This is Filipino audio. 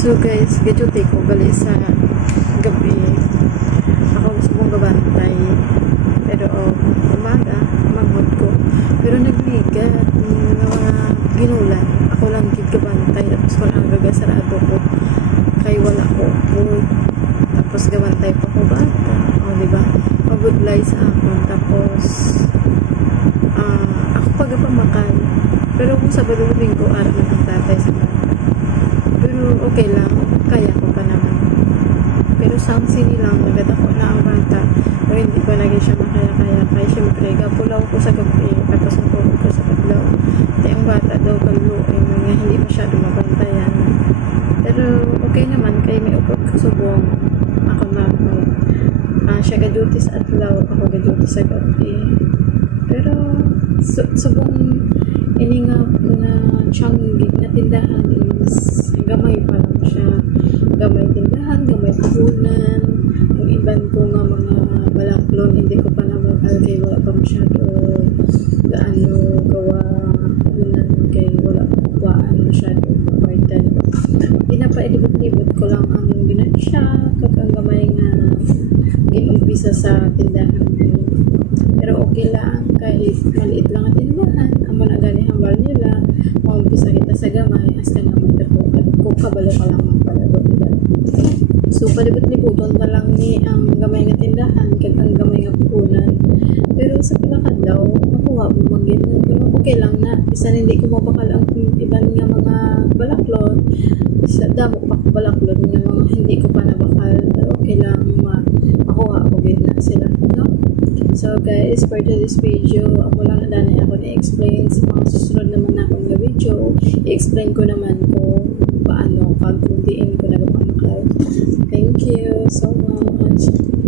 So guys, gaduti ko gali sa gabi. Ako gusto kong gabantay. Pero umaga, manghod ko. Pero nagligat ng mga ginulan. Ako lang gigabantay. Tapos kung ang gagasarado ko, kay wala ko food. Tapos gabantay pa ko bata. O diba? Magudlay sa akon. Tapos ako pagapamakan. Pero kung sa balubing ko, araw na ang tatay sa bata. Pero okay lang, kaya ko pa naman. Pero samsi nilang nagadako na ang bata. O hindi ko lagi siya makaya-kaya. Kaya syempre, gapulaw ko sa gabi. Tapos matulog ko sa kadlaw. Kaya ang bata daw kalo ay mga hindi masyado mabantayan. Pero okay naman, kaya may upot kasubong. Ako na siya gaduti sa adlaw, ako gaduti sa gabi. Pero subong ininga na changi na tindahan is gamay pa lang siya. Gamay tindahan, gamay puhunan. Ang iban ko nga mga balaklon, hindi ko pa naman kay wala pa masyado gaano gawa puhunan kay wala kuwaan masyado kapartan. Pinapailibot-libot ko lang ang binansya kapag gamay nga ginumpisa sa tindahan. Pero okay lang kahit maliit lang ang tindahan, ang managani hambal nila, maumpisa kita sa gamay hasta naman dako kung kabalo ka lang ang palabot nila. So palibot-libuton na lang ni ang gamay nga tindahan kag ang gamay nga puhunan. Pero sa pinakadlaw makuha mo magin, pero okay lang na bisan hindi ko mapakal ang iban nga mga balaklon, sa damo pa ko balaklon nga mga hindi ko pa nabakal, pero okay lang makuha ko gid na sila, no? So guys, for this video, ako lang na ako na-explain sa mga susunod naman na akong video. I-explain ko naman kung paano pag kundiin ko nagapamakal. Thank you so much.